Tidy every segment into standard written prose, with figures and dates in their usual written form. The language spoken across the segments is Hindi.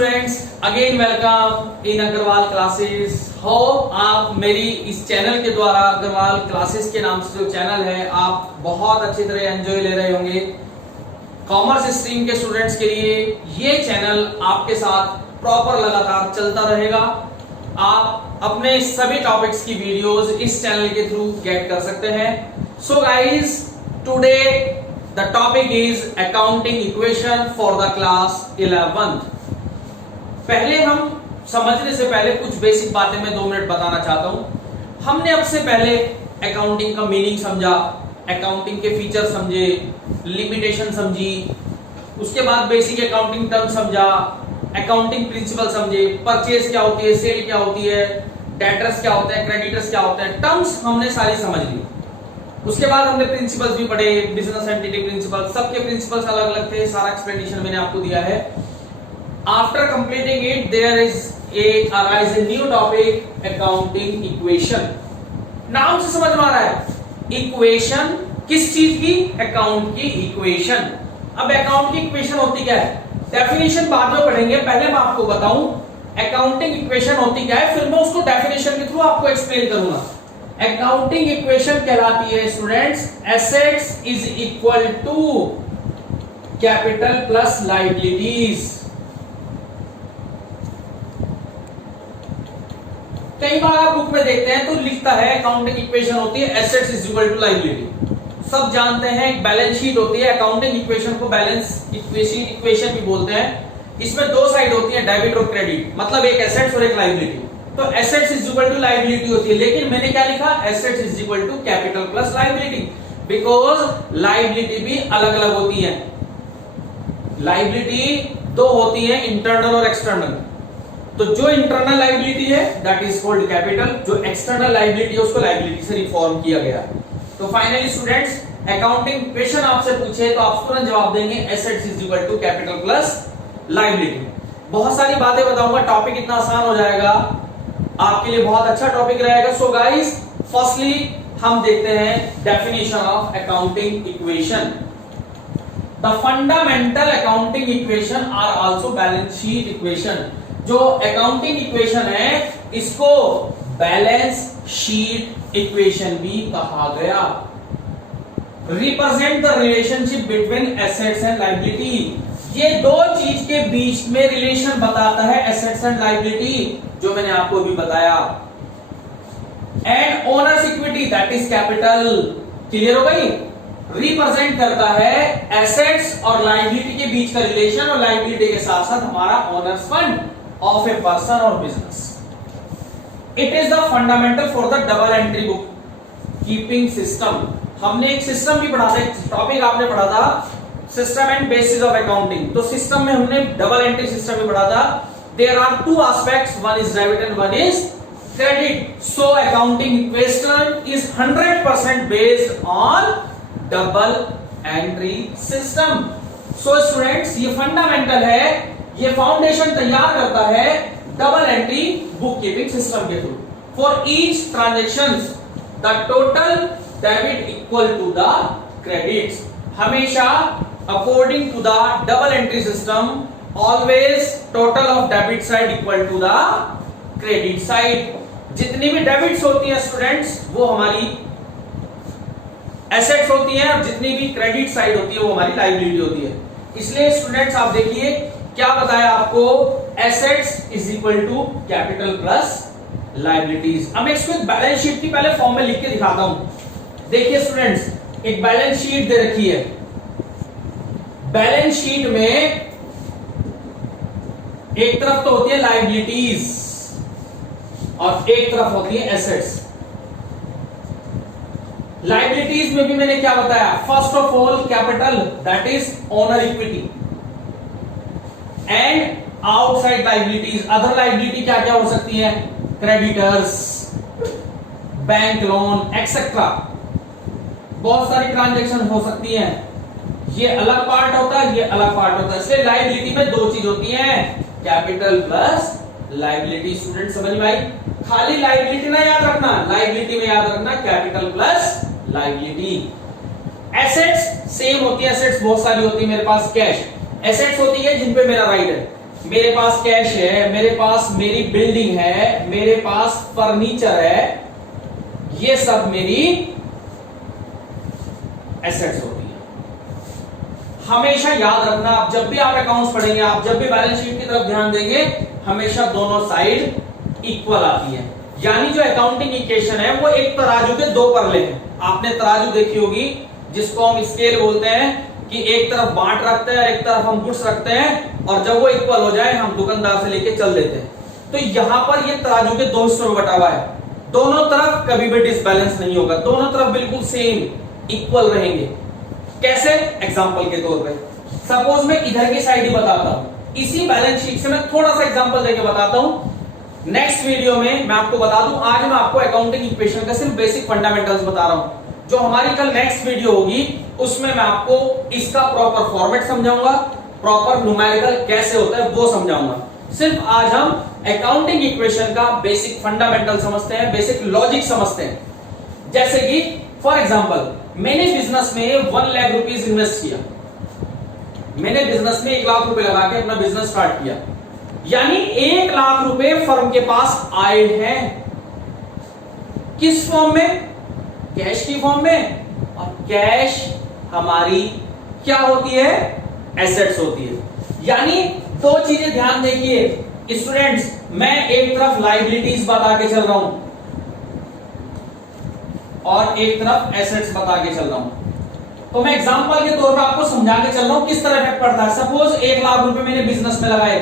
Students, again welcome in Agrawal classes. Hope आप मेरी इस चैनल के द्वारा अग्रवाल क्लासेस के नाम से जो चैनल है आप बहुत अच्छी तरह एंजॉय ले रहे होंगे। कॉमर्स स्ट्रीम के स्टूडेंट्स के लिए ये चैनल आपके साथ प्रॉपर लगातार चलता रहेगा। आप अपने सभी टॉपिक्स की वीडियोस इस चैनल के थ्रू गेट कर सकते हैं। So guys, today the topic is accounting equation for the class 11th। पहले हम समझने से पहले कुछ बेसिक बातें मैं 2 मिनट बताना चाहता हूं। हमने अब से पहले अकाउंटिंग का मीनिंग समझा, अकाउंटिंग के फीचर समझे, लिमिटेशन समझी, उसके बाद बेसिक अकाउंटिंग टर्म समझा, अकाउंटिंग प्रिंसिपल समझे, परचेज क्या होती है, सेल क्या होती है, डेटर्स क्या होते हैं, क्रेडिटर्स क्या होते हैं, टर्म्स हमने सारी समझ ली। उसके बाद हमने प्रिंसिपल्स भी पढ़े, बिजनेस एंटिटी प्रिंसिपल, सबके प्रिंसिपल्स अलग अलग थे, सारा एक्सप्लेनेशन मैंने आपको दिया है। After completing it there is arise a new topic, accounting equation. नाम से समझ में आ रहा है इक्वेशन किस चीज की? अकाउंट की इक्वेशन। अब अकाउंट की इक्वेशन होती क्या है? डेफिनेशन बाद में पढ़ेंगे, पहले मैं आपको बताऊं अकाउंटिंग इक्वेशन होती क्या है, फिर मैं उसको डेफिनेशन के थ्रू आपको एक्सप्लेन करूंगा। अकाउंटिंग इक्वेशन कहलाती है students, assets is equal to capital plus liabilities. कई बार आप बुक में देखते हैं तो लिखता है अकाउंटिंग इक्वेशन होती है assets is equal to liability. सब जानते हैं एक बैलेंस शीट होती है, अकाउंटिंग इक्वेशन को बैलेंस इक्वेशन भी बोलते हैं। इसमें 2 साइड होती है, डेबिट और क्रेडिट, मतलब एक एसेट्स और एक लायबिलिटी। तो assets is equal to liability होती है, लेकिन मैंने क्या लिखा? Assets is equal to capital plus liability, because liability भी अलग अलग होती है। लायबिलिटी 2 होती है, इंटरनल और एक्सटर्नल। तो जो इंटरनल लायबिलिटी है दैट इज कॉल्ड कैपिटल, जो एक्सटर्नल लायबिलिटी है उसको लायबिलिटी से रिफॉर्म किया गया। तो फाइनली स्टूडेंट्स, अकाउंटिंग क्वेश्चन आपसे पूछे तो आप तुरंत जवाब देंगे assets is equal to capital plus liability. बहुत सारी बातें बताऊंगा, टॉपिक इतना आसान हो जाएगा, आपके लिए बहुत अच्छा टॉपिक रहेगा। सो गाइस, फर्स्टली हम देखते हैं definition of accounting equation. The fundamental accounting equation are also balance sheet equation. जो अकाउंटिंग इक्वेशन है इसको बैलेंस शीट इक्वेशन भी कहा गया। Represent the relationship between assets and liability. ये 2 चीज के बीच में रिलेशन बताता है, एसेट्स एंड लायबिलिटी, जो मैंने आपको भी बताया। And owners equity that is capital. Clear हो गई? रिप्रेजेंट करता है एसेट्स और लायबिलिटी के बीच का रिलेशन, और लायबिलिटी के साथ साथ हमारा owners fund of a person और business. It is the fundamental for the double entry book keeping system. हमने एक सिस्टम भी पढ़ा था, टॉपिक आपने पढ़ा था system and bases of accounting. तो सिस्टम में हमने डबल एंट्री सिस्टम भी पढ़ा था। There are 2 aspects, one is debit and one is credit. So accounting equation is 100% based on double entry system. So students, ये फंडामेंटल है, ये फाउंडेशन तैयार करता है double entry book keeping system के through. For each transactions the total debit equal to the credits. हमेशा according to the double entry system always total of debit side equal to the credit side. जितनी भी डेबिट्स होती हैं स्टूडेंट्स वो हमारी एसेट्स होती हैं, और जितनी भी क्रेडिट साइड होती है वो हमारी लायबिलिटी होती है। इसलिए स्टूडेंट्स आप देखिए क्या बताया आपको, assets is equal to capital plus liabilities. अब इसको एक बैलेंस शीट की पहले फॉर्म में लिख के दिखाता हूं। देखिए स्टूडेंट्स, एक बैलेंस शीट दे रखी है। बैलेंस शीट में एक तरफ तो होती है लायबिलिटीज और एक तरफ होती है एसेट्स। लायबिलिटीज में भी मैंने क्या बताया? First of all capital that is owner equity, and outside liabilities, other liability क्या क्या हो सकती है? क्रेडिटर्स, बैंक लोन एक्सेट्रा, बहुत सारी ट्रांजैक्शन हो सकती हैं। ये अलग पार्ट होता है, ये अलग पार्ट होता है। इसलिए लायबिलिटी में 2 चीज होती है, कैपिटल प्लस लायबिलिटी। स्टूडेंट समझ में आई? खाली लायबिलिटी ना याद रखना, लायबिलिटी में याद रखना capital plus liability. Assets same होती है, एसेट्स बहुत सारी होती है मेरे पास। कैश एसेट्स होती है जिन पे मेरा राइट है, मेरे पास कैश है, मेरे पास मेरी बिल्डिंग है, मेरे पास फर्नीचर है, ये सब मेरी एसेट्स होती है। हमेशा याद रखना, आप जब भी आप अकाउंट्स पढ़ेंगे, आप जब भी बैलेंस शीट की तरफ ध्यान देंगे, हमेशा दोनों साइड इक्वल आती है। यानी जो अकाउंटिंग इक्वेशन है वो एक तराजू के दो परले हैं। आपने तराजू देखी होगी जिसको हम स्केल बोलते हैं, कि एक तरफ बांट रखते हैं, एक तरफ हम गुड्स रखते हैं, और जब वो इक्वल हो जाए हम दुकानदार से लेके चल देते हैं। तो यहां पर ये तराजू के दो हिस्सों में बटा हुआ है, दोनों तरफ कभी भी डिसबैलेंस नहीं होगा, दोनों तरफ बिल्कुल सेम इक्वल रहेंगे। कैसे? एग्जांपल के तौर पे सपोज मैं इधर की साइड ही बताता हूं, इसी बैलेंस शीट से मैं थोड़ा सा एग्जांपल देके बताता हूं। नेक्स्ट वीडियो में मैं आपको बता दूं, आज मैं आपको अकाउंटिंग इक्वेशन का सिर्फ बेसिक फंडामेंटल्स बता रहा हूं। जो हमारी कल नेक्स्ट वीडियो होगी उसमें मैं आपको इसका प्रॉपर फॉर्मेट समझाऊंगा, प्रॉपर न्यूमेरिकल कैसे होता है वो समझाऊंगा। सिर्फ आज हम अकाउंटिंग इक्वेशन का बेसिक फंडामेंटल समझते हैं, बेसिक लॉजिक समझते हैं। जैसे कि फॉर एग्जांपल मैंने बिजनेस में 1 लाख रुपीस इन्वेस्ट किया, मैंने बिजनेस में 1 लाख रुपए लगा के अपना बिजनेस स्टार्ट किया, यानी 1 लाख रुपए फर्म के पास आए हैं। किस फॉर्म में? कैश की फॉर्म में। और कैश हमारी क्या होती है? एसेट्स होती है। यानी दो चीजें ध्यान देखिए स्टूडेंट्स, मैं एक तरफ लायबिलिटीज बता के चल रहा हूं और एक तरफ एसेट्स बता के चल रहा हूं। तो मैं एग्जांपल के तौर पर आपको समझा के चल रहा हूं किस तरह इफेक्ट पड़ता है। सपोज 1 लाख रुपए मैंने बिजनेस में लगाए,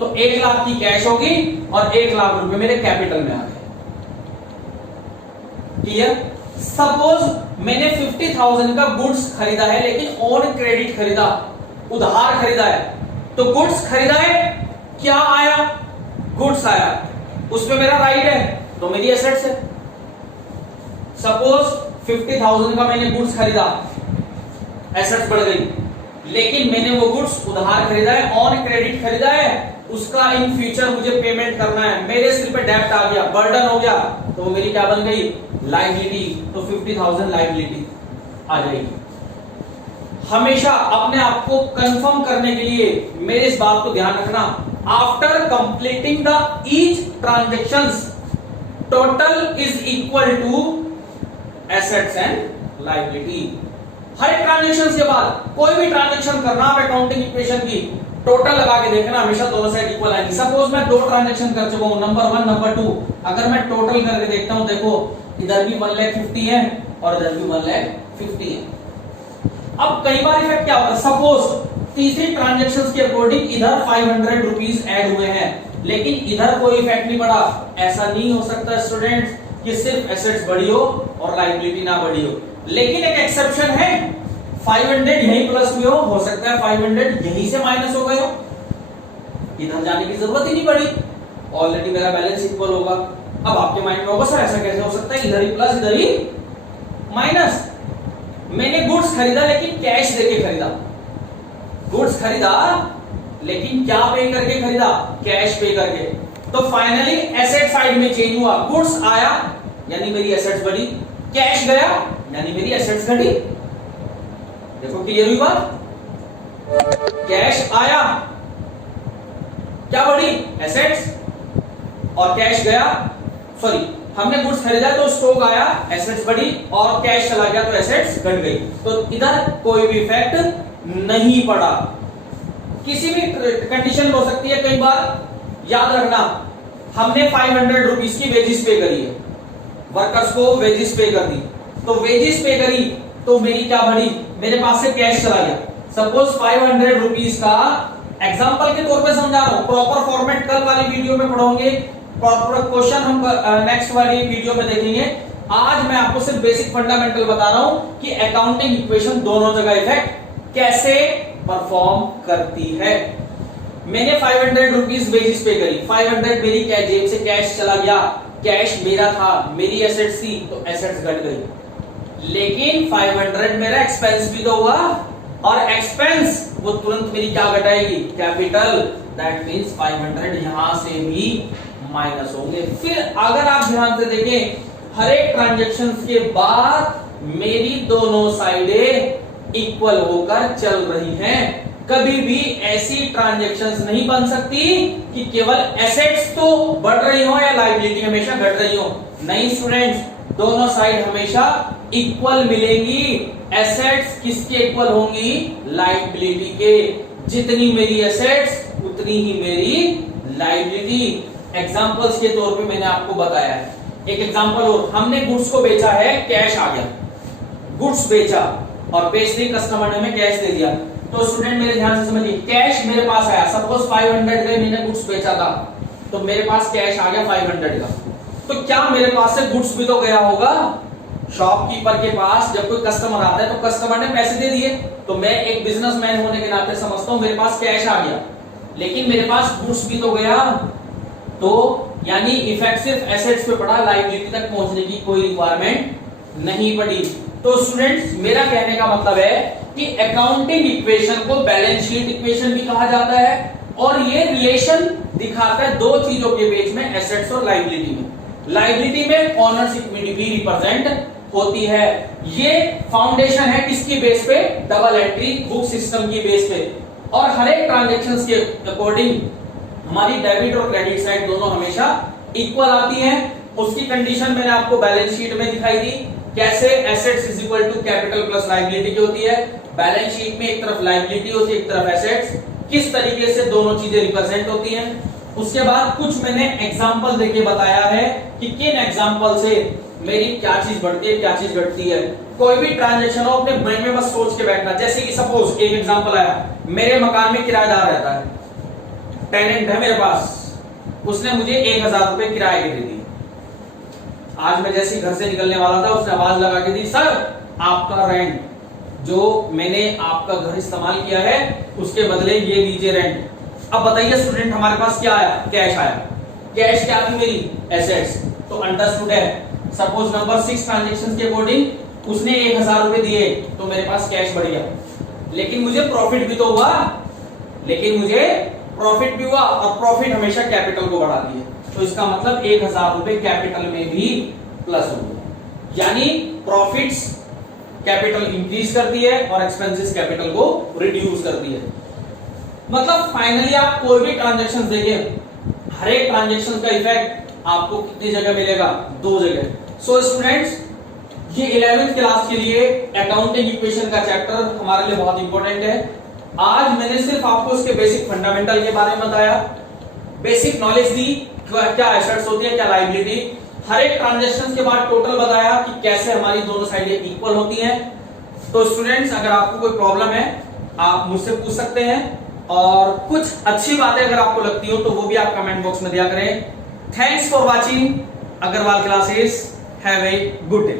तो 1 लाख की कैश होगी और 1 लाख रुपए मेरे कैपिटल में आ गए। क्लियर? सपोज मैंने 50,000 का गुड्स खरीदा है, लेकिन ऑन क्रेडिट खरीदा, उधार खरीदा है। तो गुड्स खरीदा है, क्या आया? गुड्स आया, उसमें मेरा राइट है, तो मेरी एसेट्स है। सपोज 50,000 का मैंने गुड्स खरीदा, एसेट्स बढ़ गई, लेकिन मैंने वो गुड्स उधार खरीदा है, ऑन क्रेडिट खरीदा है, उसका इन फ्यूचर मुझे पेमेंट करना है, मेरे सिर पे डेब्ट आ गया, बर्डन हो गया, तो वो मेरी क्या बन गई? लायबिलिटी। तो 50,000 लायबिलिटी आ जाएगी। हमेशा अपने आप को कंफर्म करने के लिए मेरे इस बात को ध्यान रखना, after completing the each transactions total is equal to assets and liability. हर एक ट्रांजेक्शन के बाद कोई भी ट्रांजेक्शन करना आप अकाउंटिंग इक्वेशन की टोटल लगा के देखना, हमेशा दोनों साइड इक्वल आएंगी। सपोज मैं 2 ट्रांजेक्शन कर चुका हूं, नंबर 1 नंबर 2, अगर मैं टोटल करके देखता हूं, देखो इधर भी 1,50,000 है और इधर भी 1,50,000 है। अब कई बार इफेक्ट क्या होता है, सपोज तीसरी ट्रांजेक्शन के अकॉर्डिंग इधर 500 रुपीज ऐड हुए हैं, लेकिन इधर कोई इफेक्ट नहीं पड़ा। ऐसा नहीं हो सकता स्टूडेंट्स कि सिर्फ एसेट्स बढ़ी हो और लायबिलिटी ना बढ़ी हो। लेकिन एक एक्सेप्शन है, 500 यहीं प्लस हुए हो सकता है 500 यहीं से माइनस हो गए हो, इधर जाने की जरूरत ही नहीं पड़ी, ऑलरेडी मेरा बैलेंस इक्वल होगा। अब आपके माइंड में होगा सर ऐसा कैसे हो सकता है, इधर ही प्लस इधर ही माइनस। मैंने गुड्स खरीदा लेकिन कैश देके खरीदा, गुड्स खरीदा लेकिन क्या पे करके खरीदा? कैश पे करके। तो फाइनली एसेट साइड में चेंज हुआ, गुड्स आया यानी मेरी एसेट्स बढ़ी, कैश गया यानी मेरी एसेट्स घटी। देखो क्लियर हुई बात? कैश आया, क्या बढ़ी? एसेट्स, और कैश गया, सॉरी हमने गुड्स खरीदा तो स्टॉक आया, एसेट्स बढ़ी, और कैश चला गया तो एसेट्स घट गई। तो इधर कोई भी इफेक्ट नहीं पड़ा। किसी भी कंडीशन हो सकती है, कई बार याद रखना, हमने 500 रुपीज की वेजिस पे करी है, वर्कर्स को वेजिस पे कर दी, तो वेजिस पे करी तो मेरी क्या बढ़ी? मेरे पास से कैश चला गया। सपोज 500 रुपीज का एग्जांपल के तौर पे समझा रहा हूं, प्रॉपर फॉर्मेट कल वाली वीडियो में पढ़ोगे, प्रॉपर क्वेश्चन हम नेक्स्ट वाली वीडियो में देखेंगे। आज मैं आपको सिर्फ बेसिक फंडामेंटल बता रहा हूं कि अकाउंटिंग इक्वेशन दोनों जगह इफेक्ट कैसे परफॉर्म करती है। मैंने 500 रुपीज वेजिस पे करी, 500 मेरी जेब से कैश चला गया, कैश मेरा था, मेरी एसेट्स थी, तो एसेट्स घट गई। लेकिन 500 मेरा एक्सपेंस भी तो हुआ, और एक्सपेंस वो तुरंत मेरी क्या घटाएगी? कैपिटल। दैट मींस 500 यहां से भी माइनस होंगे। फिर अगर आप ध्यान से देखें, हर एक ट्रांजेक्शन के बाद मेरी दोनों साइडें इक्वल होकर चल रही हैं। कभी भी ऐसी ट्रांजैक्शंस नहीं बन सकती कि केवल एसेट्स तो बढ़ रही हो या लायबिलिटी हमेशा घट रही हो। नहीं स्टूडेंट्स, दोनों साइड हमेशा इक्वल मिलेंगी। एसेट्स किसके इक्वल होंगी? लायबिलिटी के। जितनी मेरी एसेट्स उतनी ही मेरी लायबिलिटी। एग्जांपल्स के तौर पे मैंने आपको बताया है। एक एग्जांपल और, हमने गुड्स को बेचा है, कैश आ गया, गुड्स बेचा और बेच दी, कस्टमर ने हमें कैश दे दिया। तो स्टूडेंट मेरे ध्यान से समझिए, कैश मेरे पास आया, सपोज 500 का मैंने गुड्स बेचा था, तो मेरे पास कैश आ गया 500 का। तो क्या मेरे पास से गुड्स भी तो गया होगा? शॉपकीपर के पास जब कोई कस्टमर आता है तो कस्टमर ने पैसे दे दिए, तो मैं एक बिजनेसमैन होने के नाते समझता हूं मेरे पास कैश आ गया, लेकिन मेरे पास गुड्स भी तो गया। तो यानी इफेक्ट सिर्फ एसेट्स पे पड़ा, लायबिलिटी तक पहुंचने की कोई रिक्वायरमेंट नहीं पड़ी। तो स्टूडेंट्स मेरा कहने का मतलब है कि अकाउंटिंग इक्वेशन को बैलेंस शीट इक्वेशन भी कहा जाता है, और ये रिलेशन दिखाता है दो चीजों के बीच में, एसेट्स और लायबिलिटी में। लायबिलिटी में ऑनर्स इक्विटी भी रिप्रेजेंट होती है। ये फाउंडेशन है किसकी बेस पे? डबल एंट्री बुक सिस्टम की बेस पे। और हर एक ट्रांजैक्शंस के अकॉर्डिंग हमारी डेबिट और क्रेडिट साइड दोनों हमेशा इक्वल आती हैं। उसकी कंडीशन मैंने आपको बैलेंस शीट में दिखाई दी, कैसे assets is equal to capital plus liability की होती है। बैलेंस शीट में एक तरफ लायबिलिटी होती है, एक तरफ एसेट्स, किस तरीके से दोनों चीजें रिप्रेजेंट होती हैं। उसके बाद कुछ मैंने एग्जांपल देके बताया है कि किन एग्जांपल से मेरी क्या चीज बढ़ती है, क्या चीज घटती है। कोई भी ट्रांजैक्शन हो अपने ब्रेन में बस सोच के बैठना। जैसे कि सपोज एक एग्जांपल आया, मेरे मकान में किराएदार रहता है, टेनेंट है मेरे पास, उसने मुझे 1000 रुपए किराए के दे दिए। आज मैं जैसे घर से निकलने वाला था, उसने आवाज लगा के दी, सर आपका रेंट जो मैंने आपका घर इस्तेमाल किया है उसके बदले ये लीजिए रेंट। अब बताइए स्टूडेंट, हमारे पास क्या आया? कैश आया। कैश क्या थी मेरी? एसेट्स। तो अंडरस्टूड है। सपोज नंबर 6 ट्रांजैक्शन के अकॉर्डिंग उसने 1000 रुपए दिए तो मेरे पास कैश बढ़ गया, लेकिन मुझे प्रॉफिट भी तो हुआ, और प्रॉफिट हमेशा कैपिटल को बढ़ाती है। तो इसका मतलब 1000 रुपए कैपिटल में भी प्लस हो गया, यानी प्रॉफिट्स कैपिटल इंक्रीज करती है और एक्सपेंसेस कैपिटल को रिड्यूस करती है। मतलब फाइनली आप कोई भी ट्रांजैक्शन देखें, हर एक ट्रांजैक्शन का इफेक्ट आपको कितनी जगह मिलेगा? 2 जगह। सो स्टूडेंट्स, ये 11th क्लास के लिए अकाउंटिंग इक्वेशन का चैप्टर हमारे लिए बहुत इंपॉर्टेंट है। आज मैंने सिर्फ आपको इसके बेसिक फंडामेंटल के बारे में बताया, बेसिक नॉलेज दी, क्या एसेट्स होती है, क्या लायबिलिटी, हर एक ट्रांजैक्शन के बाद टोटल बताया कि कैसे हमारी दोनों साइडें इक्वल होती हैं। तो स्टूडेंट्स, अगर आपको कोई प्रॉब्लम है आप मुझसे पूछ सकते हैं, और कुछ अच्छी बातें अगर आपको लगती हो तो वो भी आप कमेंट बॉक्स में दिया करें। Thanks for watching Agrawal classes. Have a good day.